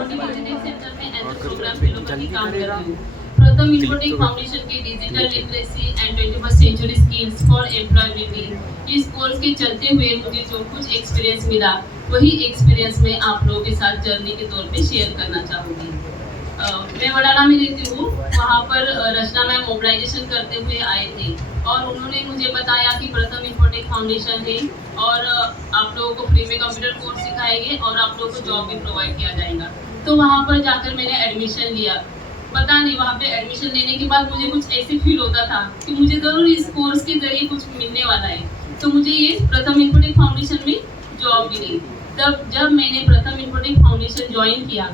Engineering centre में as a programme fellow करके काम कर रही हूँ। प्रथम इन्फोटेक फाउंडेशन के digital literacy and 21st century skills for employability इस कोर्स के चलते हुए मुझे जो कुछ एक्सपीरियंस मिला वही एक्सपीरियंस मैं आप लोगों के साथ जर्नी के तौर पे शेयर करना चाहूँगी। मैं वडाला में रहती हूँ। वहाँ पर रचना मैम मोबिलाइजेशन करते हुए आए थे और उन्होंने मुझे बताया कि प्रथम इन्फोटेक फाउंडेशन है और आप लोगों को फ्री में कंप्यूटर कोर्स सिखाएंगे और आप लोगों को जॉब भी प्रोवाइड किया जाएगा। तो वहाँ पर जाकर मैंने एडमिशन लिया। पता नहीं वहाँ पे एडमिशन लेने के बाद मुझे कुछ ऐसे फील होता था कि मुझे ज़रूर इस कोर्स के जरिए कुछ मिलने वाला है। तो मुझे ये प्रथम इन्फोटेक फाउंडेशन में जॉब मिली। तब जब मैंने प्रथम इन्फोटेक फाउंडेशन ज्वाइन किया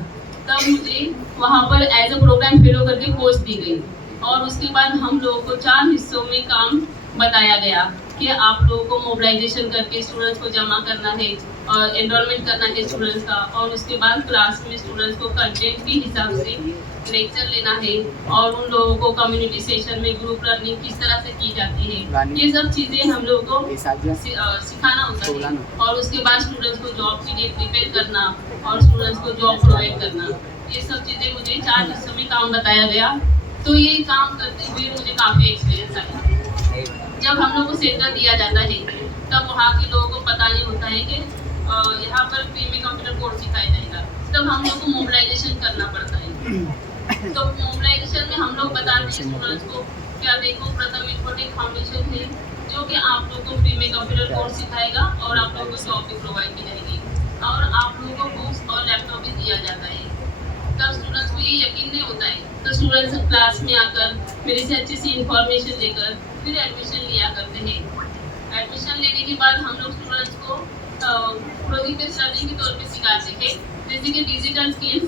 तब मुझे वहाँ पर एज अ प्रोग्राम फेलो करके पोस्ट दी गई और उसके बाद हम लोगों को 4 हिस्सों में काम बताया गया कि आप लोगों को मोबिलाइजेशन करके स्टूडेंट्स को जमा करना है और एनरोलमेंट करना है स्टूडेंट्स का और उसके बाद क्लास में स्टूडेंट्स को कंटेंट के हिसाब से लेक्चर लेना है और उन लोगों को कम्युनिटी सेशन में ग्रुप लर्निंग किस तरह से की जाती है, ये सब चीज़ें हम लोगों को सिखाना होता है और उसके बाद स्टूडेंट्स को जॉब के लिए प्रिपेयर करना और स्टूडेंट्स को जॉब प्रोवाइड करना, ये सब चीज़ें मुझे 4 हिस्सों में काम बताया गया। तो ये काम करते हुए मुझे काफ़ी एक्सपीरियंस आया। जब हम लोग को सेंटर दिया जाता है तब वहाँ के लोगों को पता नहीं होता है कि यहाँ पर फ्री में कंप्यूटर कोर्स सिखाया जाएगा। तब हम लोग को मोबिलाइजेशन करना पड़ता है। तो मोबिलाइजेशन में हम लोग बताते हैं स्टूडेंट्स को क्या देखो प्रथम इन्फोटेक फाउंडेशन है जो कि आप लोगों को फ्री में कंप्यूटर कोर्स सिखाएगा और आप लोगों को जॉब भी प्रोवाइड की जाएगी और आप लोगों को बुक्स और लैपटॉप भी दिया जाता है। तब स्टूडेंट्स को ये यकीन नहीं होता है तो स्टूडेंट्स क्लास में आकर मेरे से अच्छी सी इंफॉर्मेशन लेकर फिर एडमिशन लिया करते हैं। एडमिशन लेने के बाद हम लोग स्टूडेंट्स को प्रोजेक्ट बेस्ड लर्निंग के तौर पे सिखाते हैं जैसे कि डिजिटल स्किल्स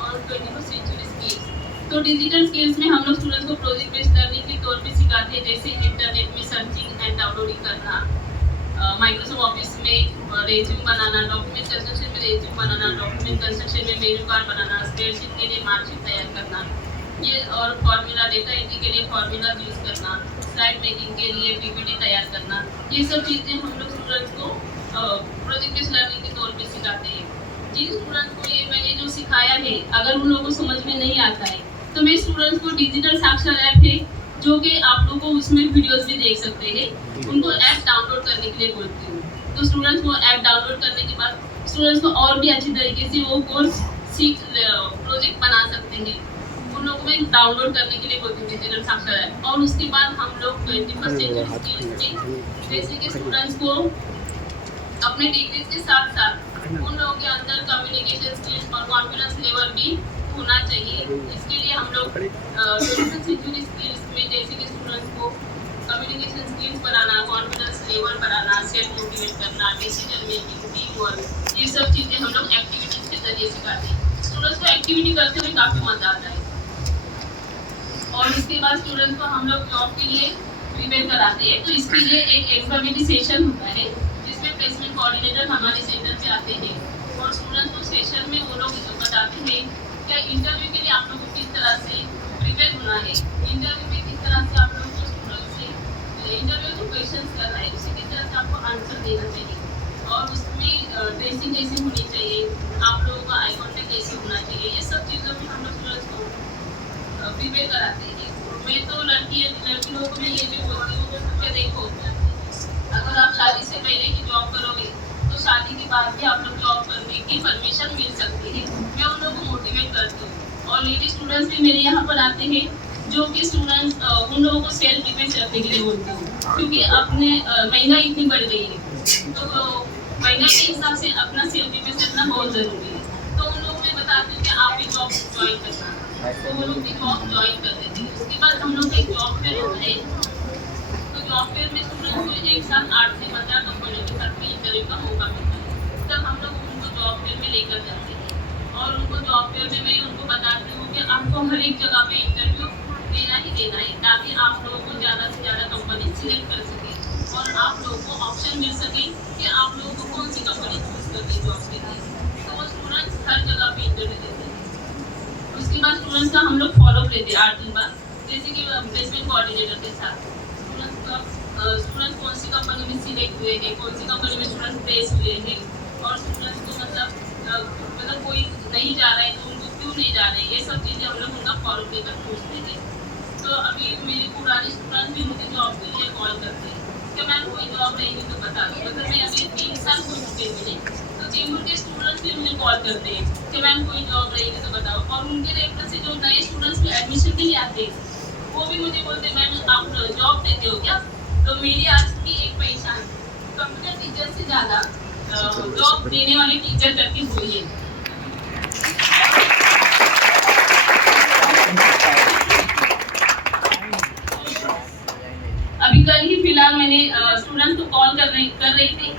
और 21st सेंचुरी स्किल्स। तो डिजिटल स्किल्स में हम लोग स्टूडेंट्स को प्रोजेक्ट बेस्ड लर्निंग के तौर पे सिखाते हैं जैसे इंटरनेट में सर्चिंग एंड डाउनलोडिंग करना, माइक्रोसॉफ्ट ऑफिस में रेज्यूम बनाना, डॉक्यूमेंट कंस्ट्रक्शन में रेज्यूम बनाना, डॉक्यूमेंट कंस्ट्रक्शन में मेन्यू कार्ड बनाना, स्प्रेडशीट के लिए मार्कशीट तैयार करना, ये और फार्मूला डेटा एंट्री के लिए फार्मूला यूज़ करना, स्लाइड मेकिंग के लिए पीपीटी तैयार करना, ये सब चीज़ें हम लोग स्टूडेंट्स को प्रोजेक्ट बेस्ड लर्निंग के तौर पे सिखाते हैं। जिन स्टूडेंट्स को ये मैंने जो सिखाया है अगर उन लोगों को समझ में नहीं आता है तो मैं स्टूडेंट्स को डिजिटल साक्षर ऐप है जो कि आप लोगों को उसमें वीडियोस भी देख सकते हैं, उनको ऐप डाउनलोड करने के लिए बोलती हूँ। तो स्टूडेंट्स को ऐप डाउनलोड करने के बाद स्टूडेंट्स को और भी अच्छी तरीके से वो कोर्स प्रोजेक्ट बना सकते हैं। उन लोगों को मैं डाउनलोड करने के लिए बोलती हूँ डिजिटल साक्षर ऐप। और उसके बाद हम लोग 21st सेंचुरी स्किल्स में जैसे कि स्टूडेंट्स को अपने डिग्रीज के साथ साथ उन लोगों के अंदर कम्युनिकेशन स्किल्स और कॉन्फिडेंस लेवल भी होना चाहिए। इसके लिए हम लोग 21st सेंचुरी स्किल्स में जैसे कि स्टूडेंट्स को कम्युनिकेशन स्किल्स बनाना, कॉन्फिडेंस लेवल बढ़ाना, सेल्फ मोटिवेट करना, डिसीजन मेकिंग, टीम वर्क, ये सब चीज़ें हम लोग एक्टिविटीज के जरिए सिखाते हैं। स्टूडेंट्स को एक्टिविटी करते हुए काफ़ी मजा आता है। और इसके बाद स्टूडेंट्स को हम लोग जॉब के लिए प्रिपेयर कराते हैं। तो इसके लिए एक एग्जामिनेशन सेशन होता है जिसमें प्लेसमेंट कोऑर्डिनेटर हमारे सेंटर पे आते हैं और स्टूडेंट्स को सेशन में वो लोग बताते हैं क्या इंटरव्यू के लिए आप लोगों को किस तरह से प्रिपेयर होना है, इंटरव्यू में किस तरह से आप लोगों को स्टूडेंट से इंटरव्यू जो क्वेश्चन कर रहा है उसे किस तरह से आपको आंसर देना चाहिए और उसमें ड्रेसिंग कैसी होनी चाहिए, आप लोगों का आई कॉन्टेक्ट कैसे होना चाहिए, ये सब चीज़ों में हम लोग स्टूडेंट्स को प्रिपेयर कराते हैं। मैं तो लड़की लोगों को मैं ये भी बोलती हूँ कि देखो अगर आप शादी से पहले की जॉब करोगे तो शादी के बाद भी आप लोग जॉब करने की परमिशन मिल सकती है। मैं उन लोगों को मोटिवेट करती हूँ और लेडी स्टूडेंट्स भी मेरे यहाँ पर आते हैं जो कि स्टूडेंट्स उन लोगों को सेल्फ डिफेंस करने के लिए बोलती हूँ क्योंकि अपने महंगाई इतनी बढ़ गई है तो महंगाई के हिसाब से अपना सेल्फ डिफेंस करना बहुत ज़रूरी है। तो उन लोगों को बताती हूँ कि आप भी जॉब ज्वाइन करना, तो वो लोग भी जॉब ज्वाइन कर देते हैं। उसके बाद हम लोग का एक जॉब फेयर होता है। तो जॉब फेयर में स्टूडेंट्स को एक साथ 8 से 15 कंपनियों के साथ में इंटरव्यू का मौका मिलता है। तब हम लोग उनको जॉब फेयर में लेकर जाते हैं और उनको जॉब फेयर में मैं उनको बताती हूँ कि आपको हर एक जगह पे इंटरव्यू देना ही देना है ताकि आप लोगों को ज़्यादा से ज़्यादा कंपनी सिलेक्ट कर सके और आप लोगों को ऑप्शन मिल सके कि आप लोगों को कौन सी कंपनी चूज करनी है जॉब के लिए। तो वो स्टूडेंट्स हर जगह पे इंटरव्यू देते हैं। उसके बाद स्टूडेंट्स का हम लोग फॉलोअप लेते हैं 8 दिन बाद जैसे कि प्लेसमेंट कोऑर्डिनेटर के साथ स्टूडेंट्स कौन सी कंपनी में सिलेक्ट हुए हैं, कौन सी कंपनी में स्टूडेंट्स प्लेस हुए हैं और स्टूडेंट्स को मतलब मतलब कोई नहीं जा रहा है तो उनको क्यों नहीं जा रहे, ये सब चीज़ें हम लोग उनका फॉलो लेकर पूछते थे। तो अभी मेरे पुराने स्टूडेंट भी मुझे जॉब के लिए कॉल करते हैं कि मैम कोई जॉब रहेगी तो बता दो। मतलब मैं अभी 3 साल हो चुके मिले, तो चेंबूर के स्टूडेंट्स भी मुझे कॉल करते हैं कि मैम कोई जॉब रहेगी तो बताओ। और उनके रेफरेंस से जो नए स्टूडेंट्स भी एडमिशन के लिए आते हैं वो भी मुझे बोलते हैं मैम आप जॉब देते हो क्या। तो मेरी आज की एक पहचान कंप्यूटर टीचर से ज़्यादा जॉब देने वाले टीचर करके हुई है। अभी कल ही फिलहाल मैंने स्टूडेंट्स को कॉल कर रही थी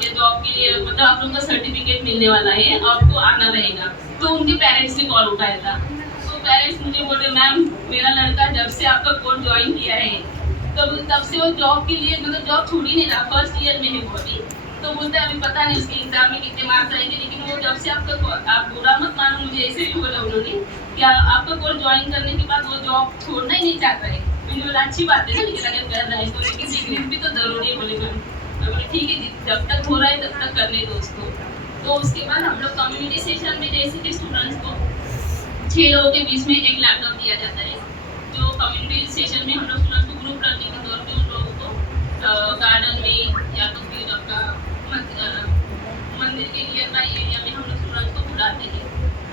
कि जॉब के लिए मतलब आप लोगों का सर्टिफिकेट मिलने वाला है, आपको आना रहेगा। तो उनके पेरेंट्स ने कॉल उठाया था, तो पेरेंट्स मुझे बोले मैम मेरा लड़का जब से आपका कोर्स ज्वाइन किया है तो तब से वो जॉब के लिए मतलब जॉब छूट ही नहीं रहा, फर्स्ट ईयर में है वो अभी। तो बोलते अभी पता नहीं उसके एग्जाम में कितने मार्क्स आएंगे, लेकिन वो जब से आपका, आप बुरा मत मानो मुझे, ऐसे भी बोला उन्होंने कि आपका कोर्स ज्वाइन करने के बाद वो जॉब छोड़ना ही नहीं चाहता है। मुझे बोला अच्छी बात है ना, लेकिन अगर कर रहा है तो लेकिन डिग्री भी तो जरूरी है। बोले मैम, मैं बोले ठीक है जब तक हो रहा है तब तक करने दो उसको। तो उसके बाद हम लोग कम्युनिटी सेशन में जैसे कि स्टूडेंट्स को 6 लोगों के बीच में एक लैपटॉप दिया जाता है। जो कम्युनिटी सेशन में हम लोग स्टूडेंट्स को ग्रुप लर्निंग के तौर पे उन लोगों को गार्डन में या तो फिर आपका मंदिर के नियर बाई एरिया में हम लोग स्टूडेंट्स को बुलाते हैं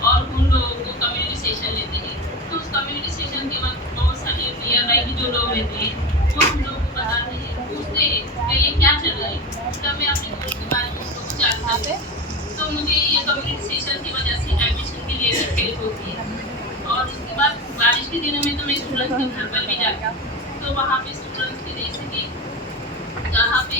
और उन लोगों को कम्युनिटी सेशन लेते हैं। तो उस कम्युनिटी सेशन के वक्त बहुत सारे नियर बाई के जो लोग रहते हैं वो हम लोगों को बताते हैं, पूछते हैं कि ये क्या चल रहा है, तब मैं अपने कोर्स के बारे में उन लोगों को जानकारी देती हूँ। तो मुझे ये कम्युनिटी सेशन की वजह से एडमिशन के लिए भी हेल्प होती है। और उसके बाद बारिश के दिनों में तो मैं स्टूडेंट्स के घर पर भी जाती हूँ, तो वहाँ पे स्टूडेंट्स के जैसे कि जहाँ पे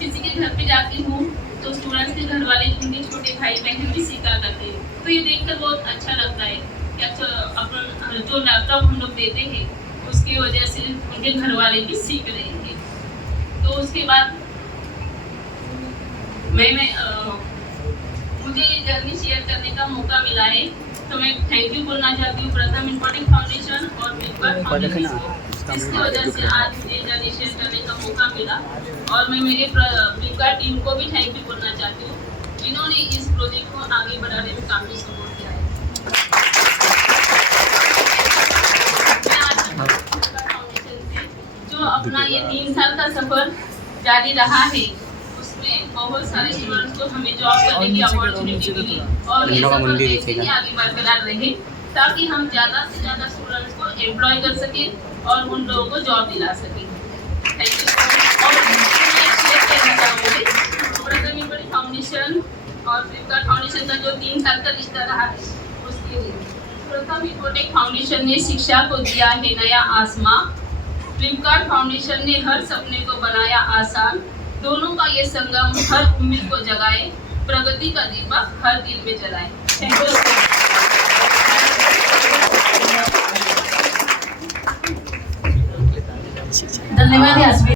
किसी के घर पे जाती हूँ तो स्टूडेंट्स के घर वाले उनके छोटे भाई बहन भी सीखा करते हैं। तो ये देखकर बहुत अच्छा लगता है कि अच्छा अपन जो लैपटॉप हम लोग देते हैं उसकी वजह से उनके घर वाले भी सीख रहे हैं। तो उसके बाद मुझे ये जर्नी शेयर करने का मौका मिला है, तो मैं थैंक यू बोलना चाहती हूँ प्रथम इंपोर्टिंग फाउंडेशन और फ्लिपकार्ट फाउंडेशन को, जिसकी वजह से आज मुझे जर्नी शेयर करने का मौका मिला। और मैं मेरे फ्लिपकार्ट टीम को भी थैंक यू बोलना चाहती हूँ, जिन्होंने इस प्रोजेक्ट को आगे बढ़ाने में काफ़ी सपोर्ट किया है। मैं आज फ्लिपकार्ट फाउंडेशन से जो अपना ये 3 साल का सफर जारी रहा है उसमें बहुत सारे स्टूडेंट्स को हमें जॉब करने की अपॉर्चुनिटी मिली और ये सफर ऐसे ही आगे बरकरार रहे ताकि हम ज़्यादा से ज़्यादा स्टूडेंट्स को एम्प्लॉय कर सकें और उन लोगों को जॉब दिला सकें। Thank you. और शेयर करना चाहूँगी प्रथम इंपोर्टिंग फाउंडेशन और फ्लिपकार्ट फाउंडेशन का जो 3 साल का रिश्ता रहा है उसके लिए प्रथम इंपोर्टिंग फाउंडेशन ने शिक्षा को दिया है नया आसमां, फ्लिपकार्ट फाउंडेशन ने हर सपने को बनाया आसान। दोनों का ये संगम हर उम्मीद को जगाए, प्रगति का दीपक हर दिल में जलाए। Thank you. धन्यवाद।